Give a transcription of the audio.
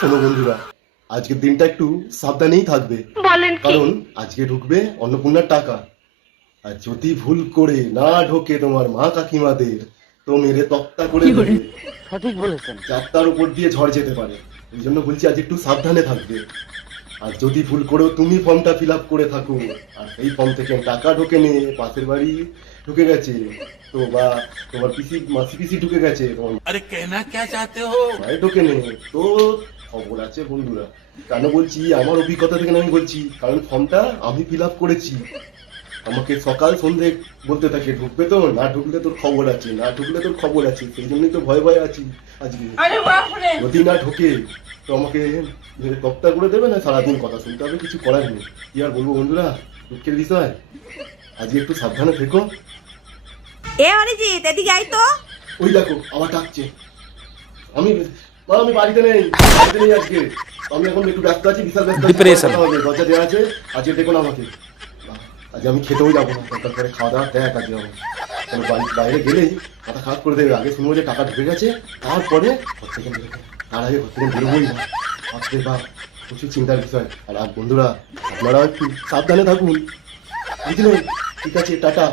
শোনো বন্ধুরা, আজকের দিনটা একটু সাবধানেই থাকবে, কারণ আজকে ঢুকবে অন্নপূর্ণার টাকা। আর যদি ভুল করে না ঢোকে তোমার মা কাকিমাদের, তো মেরে তক্তা করে দেবে। সঠিক বলেছেন। যাত্রার উপর দিয়ে ঝড় যেতে পারে, এই জন্য বলছি আজ একটু সাবধানে থাকবে। আর যদি ভুল করেও তুমি ফর্মটা ফিল আপ করে থাকো, আর সেই ফর্ম থেকে টাকা ঢোকে নে, পাশের বাড়ি ঢুকে গেছে, তো বা তোমার পিসি মাসি পিসি ঢুকে গেছে, তোমার अरे कहना क्या चाहते हो? মায়ের ঢোকে নে, তো খবর আছে বন্ধুরা। কেন বলছি, আমার অভিজ্ঞতা থেকে আমি বলছি, কারণ ফর্মটা আমি ফিল আপ করেছি। আমাকে সকাল সন্ধে বলতে থাকে ঢুকবে তো, না ঢুকলে তোর খবর আছে, না ঢুকলে তোর খবর আছে। সেই জন্যই তো ভয় ভয় আছি আজকে। যদি না ঢোকে তো আমাকে তক্তা করে দেবে, না সারাদিন কথা শুনতে হবে, কিছু করার নেই। কি আর বলবো বন্ধুরা, দুঃখের বিষয়। আজকে একটু সাবধানে থেকো। এ অরিজিৎ, এদিকে আয় তো। ওই দেখো আবার ডাকছে। আমি মা, আমি বাড়িতে নেই, বাড়িতে নেই আজকে। আমি এখন একটু ব্যস্ত আছি, বিশাল ব্যস্ত আছি। Depression. দরজা দেওয়া আছে, আজকে দেখো না আমাকে। আজ আমি খেতেও যাবো না, দরকার করে খাওয়া দাওয়া দেখ আজকে আমার। কারণ বাইরে গেলেই মাথা খারাপ করে দেবে। আগে শুনবো যে টাকা ঢুকে গেছে, তারপরে ঘর থেকে বেরোবো। তার আগে ঘর থেকে বেরোবোই না। ভাবতে বা প্রচুর চিন্তার বিষয়। আর বন্ধুরা, আপনারাও একটু সাবধানে থাকুন, বুঝলেন? ঠিক আছে, টাটা।